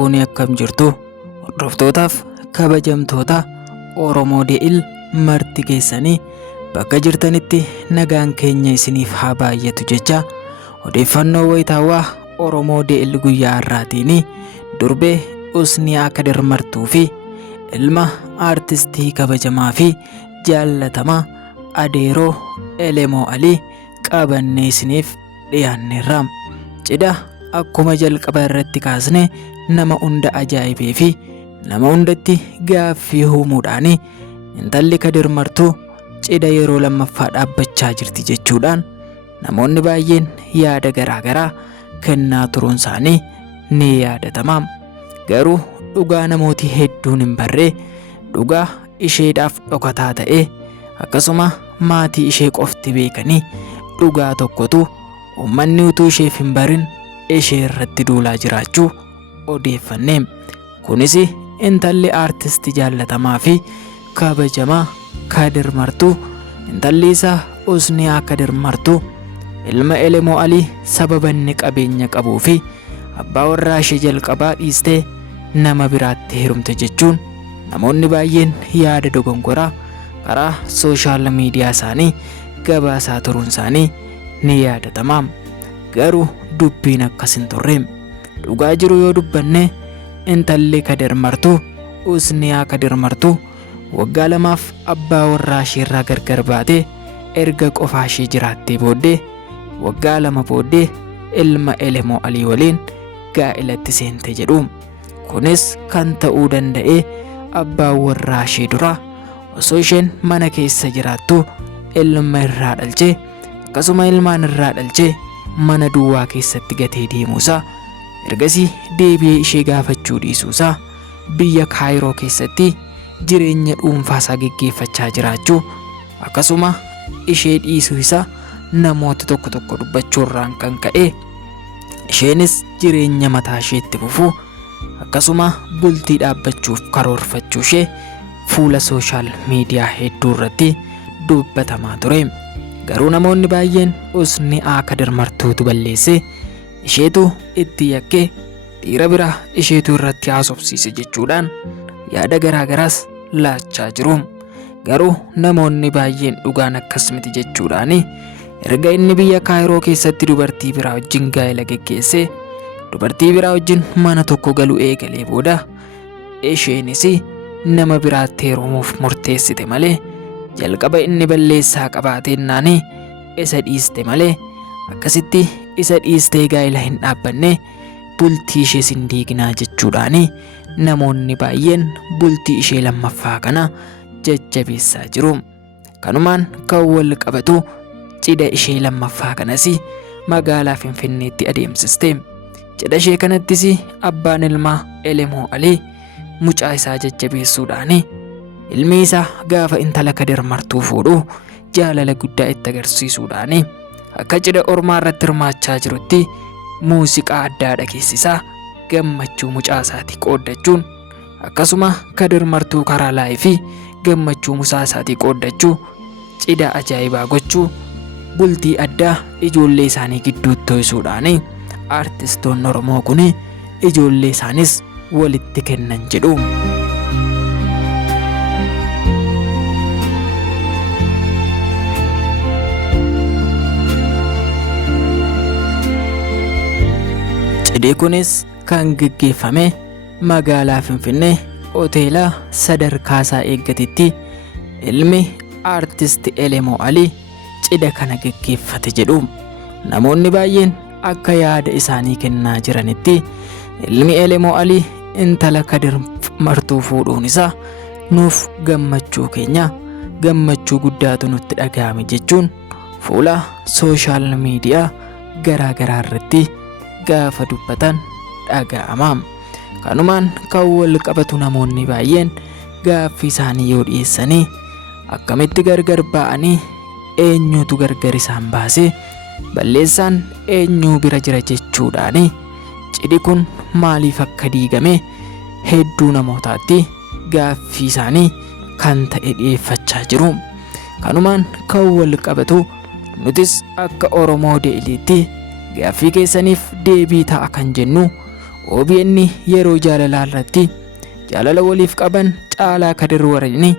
Kuni akkam jirtu hordoftootaaf kabajamtoota Oromoo De'il marti keessanii bakka jirtanitti nagaan keenya isiniif haa baay'atu jecha odeeffannoo wayitaawwaa Oromoo De'il guyyaa har'aatiin durbee Husniyaa Kadir Martuu fi ilma aartistii kabajamaa fi jaallatamaa Adeeroo Elemoo Alii qabannee isiniif dhiyaanneerra. Cidha akkuma jalqaba irratti kaasne nama hunda ajaa'ibee fi nama hundatti gaaffii uumuudhaan intalli Kadir Martuu cidha yeroo lammaffaa dhaabbachaa jirti jechuudhaan namoonni baay'een yaada garaagaraa kennaa turuun isaanii ni yaadatama. Garuu dhugaa namooti hedduun hin barree dhugaa isheedhaaf dhokataa ta'e akkasuma maatii ishee qofti beekanii dhugaa tokkotu uummanni utuu isheef hin barin ishee irratti duulaa jiraachuu odeeffanne. Kunis intalli aartistii jaallatamaa fi kabajamaa Kadir Martuu intalli isaa Husniyaa Kadir Martuu ilma Elemoo Alii sababa inni qabeenya qabuu fi abbaa warraa ishee jalqabaa dhiistee nama biraatti heerumte jechuun namoonni baay'een yaada dogongoraa karaa sooshaal miidiyaa isaanii gabaasaa turuun isaanii ni yaadatama. Garuu dubbiin akkas hin turre. Dhugaa jiru yoo dubbanne intalli Kadir Martuu Husniyaa Kadir Martuu waggaa 2 abbaa warraa ishee irraa gargar baatee erga qofaa ishee jiraattee booddee waggaa 2 booddee ilma Elemoo Alii waliin gaa'ilatti seente jedhu. Kunis kan ta'uu danda'e abbaa warraa ishee duraa osoo isheen mana keessa jiraattu ilma irraa dhalchee akkasuma ilmaan irraa dhalchee mana duwwaa keessatti gatee deemuusaa ergasii deebi'ee ishee gaafachuu dhiisuusaa biyya Kaayiroo keessatti jireenya dhuunfaasaa geggeeffachaa jiraachuu akkasuma ishee dhiisuu isaa namoota tokko dubbachuurraan kan ka'e isheenis jireenya mataa isheetti fufuu akkasuma bultii dhaabbachuuf karoorfachuu ishee fuula sooshaal miidiyaa hedduu irratti dubbatamaa ture. Garuu namoonni baay'een Husniyaa Kadir Martuutu balleesse isheetu itti yakkee dhiira biraa isheetu irratti haasofsiise jechuudhaan yaada garaagaraas laachaa jiru. Garuu namoonni baay'een dhugaan akkas miti jechuudhaan erga inni biyya Kaayiroo keessatti dubartii biraa wajjin gaa'ela geggeesse dubartii biraa wajjin mana tokko galuu eegalee booda isheenis nama biraatti heerumuuf murteessite malee jalqaba inni balleessaa qabaateennaan isa dhiiste malee akkasitti isa dhiistee gaa'ela hin dhaabbanne bultii ishee hin diiginaa jechuudhaan namoonni baay'een bultii ishee lammaffaa kana jajjabeessaa jiru. Kanumaan kan wal qabatu cidha ishee lammaffaa kanas magaalaa Finfinneetti adeemsiste. Cidha ishee kanattis abbaan ilmaa Elemoo Alii mucaa isaa jajjabeessuudhaan ilmi isaa gaafa intala Kadir Martuu fuudhu jaalala guddaa itti agarsiisuudhaan akka cidha ormaa irratti hirmaachaa jirutti muuziqaa addaa dhageessisaa gammachuu mucaa isaatii qooddachuun akkasuma Kadir Martuu karaa laayifii gammachuu mucaa isaatii qooddachuu cidha ajaa'ibaa gochuu bultii addaa ijoollee isaanii gidduutti to'isuudhaan aartistoonni Oromoo kun ijoollee isaanis walitti kennan jedhu. Cidhi kunis kan geggeeffame magaalaa Finfinnee hoteela sadarkaa isaa eeggatetti ilmi aartistii Elemoo Alii cidha kana geggeeffate jedhu. Namoonni baay'een akka yaada isaanii kennaa jiranitti ilmi Elemoo Alii intala Kadir Martuu fuudhuun isaa nuuf gammachuu keenya gammachuu guddaatu nutti dhaga'ame jechuun fuula sooshaal miidiyaa garaagaraa irratti gaafa dubbatan dhaga'ama. Kanumaan kan wal qabatu namoonni baay'een gaaffii isaanii yoo dhiyeessanii akkamitti gargar ba'anii eenyutu gargar isaan baase balleessaan eenyuu bira jira jechuudhaan cidhi kun maaliif akka diigame hedduu namootaatti gaaffii isaanii kan ta'e dhiyeeffachaa jiru. Kanumaan kan wal qabatu nutis akka Oromoo De'iliitti gaaffii keessaniif deebii ta'a kan jennu OBN yeroo jaalalaa irratti jaalala waliif qaban Caalaa Kadir waraani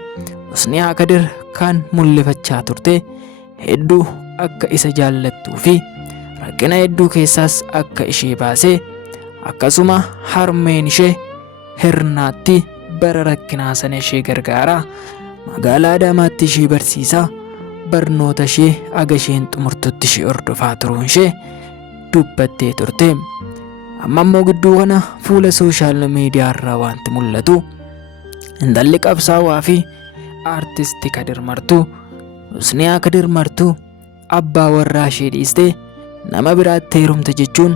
Husniyaa Kadir kan mul'ifachaa turte hedduu akka isa jaallattuu fi rakkina hedduu keessaas akka ishee baasee akkasuma harmeen ishee hirnaatti bara rakkinaa sana ishee gargaaraa magaalaa Adaamaatti ishee barsiisaa barnoota ishee aga isheen xumurtutti ishee hordofaa turuun ishee dubbattee turte. Amma immoo gidduu kana fuula sooshaal miidiyaa irraa wanti mul'atu intalli qabsaawaa fi aartisti Kadir Martuu Husniyaa Kadir Martuu abbaa warraa ishee dhiistee nama biraatti heerumte jechuun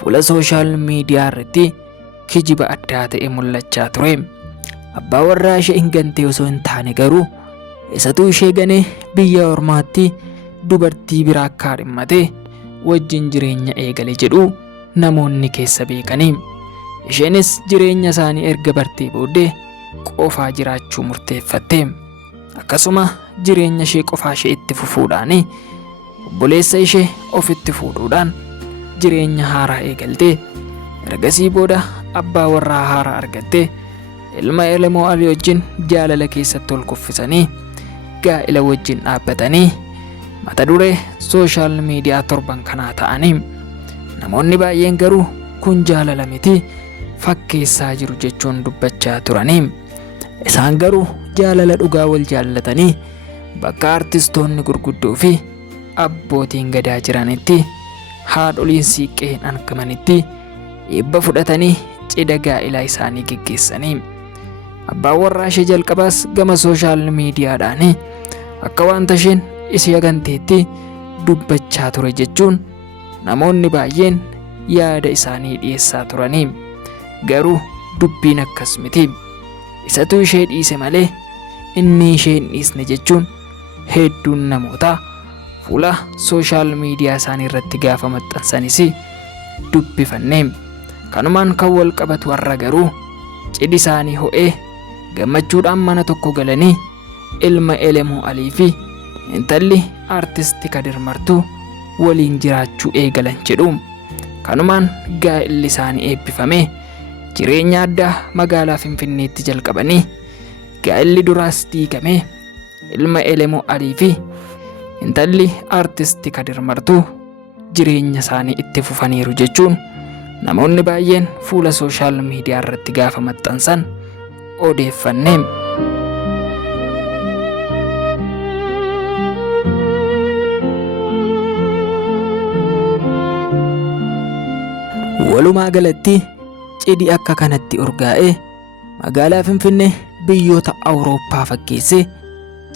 fuula sooshaal miidiyaa irratti kijiba addaa ta'e mul'achaa ture. Abbaa warraa ishee hin gante osoo hin taane garuu isatu ishee ganee biyya ormaatti dubartii biraa akka dhimmatee wajjin jireenya eegale jedhu namoonni keessa beekanii. Isheenis jireenya isaanii erga bartee booddee qofaa jiraachuu murteeffatte. Akkasuma jireenya ishee qofaa ishee itti fufuudhaan obboleessa ishee ofitti fuudhuudhaan jireenya haaraa eegalte. Ergasii booda abbaa warraa haaraa argatte. Ilma Elemoo Alii wajjin jaalala keessatti ol kuffisanii gaa'ila wajjin dhaabbatanii mata duree sooshaal miidiyaa torban kanaa ta'anii namoonni baay'een garuu kun jaalala miti fakkeessaa jiru jechuun dubbachaa turanii. Isaan garuu jaalala dhugaa wal jaallatanii bakka artistoonni gurguddoo fi abbootiin gadaa jiranitti haadholiin siiqqee hin argamanitti eebba fudhatanii cidha gaa'ilaa isaanii geggeessanii. Abbaan warraa ishee jalqabaas gama sooshaal miidiyaadhaan akka wanta isheen isii ganteetti dubbachaa ture jechuun namoonni baay'een yaada isaanii dhiyeessaa turanii. Garuu dubbiin akkas miti. Isatu ishee dhiise malee inni ishee hin dhiisne jechuun hedduun namoota fuula sooshaal miidiyaa isaanii irratti gaafa maxxansanis dubbifanne. Kanumaan kan wal qabatu har'a garuu cidhi isaanii ho'ee gammachuudhaan mana tokko galanii ilma Elemoo Alii fi intalli aartisti Kadir Martuu waliin jiraachuu eegalan jedhu. Kanumaan gaa'illi isaanii eebbifame jireenya addaa magaalaa Finfinneetti jalqabanii gaa'illi duraas diigame ilma Elemoo Alii fi intalli aartisti Kadir Martuu jireenya isaanii itti fufaniiru jechuun namoonni baay'een fuula sooshaal miidiyaa irratti gaafa maxxansan odeeffanne. Walumaa galatti cidhi akka kanatti urgaa'ee magaalaa Finfinnee biyyoota Awurooppaa fakkeessee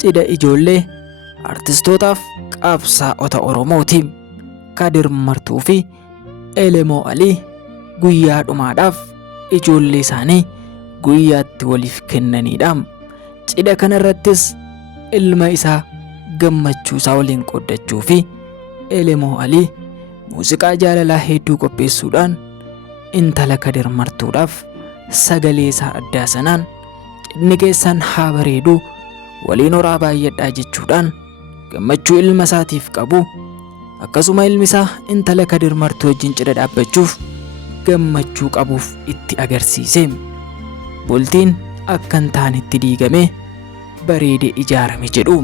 cidha ijoollee artistootaaf qabsaa'ota Oromooti. Kadir Martuu fi Elemoo Alii guyyaa dhumaadhaaf ijoollee isaanii guyyaatti waliif kennaniidha. Cidha kanarrattis ilma isaa gammachuu isaa waliin qooddachuu fi Elemoo Alii muuziqaa jaalalaa hedduu qopheessuudhaan intala Kadir Martuudhaaf sagalee isaa addaa sanaan cidhni keessan haa bareedu waliin horaa baay'adhaa jechuudhaan gammachuu ilma isaatiif qabu. Akkasuma ilmi isaa intala Kadir Martuu wajjin cidha dhaabbachuuf gammachuu qabuuf itti agarsiise. Bultiin akka hin taanetti diigame bareedee ijaarame jedhu.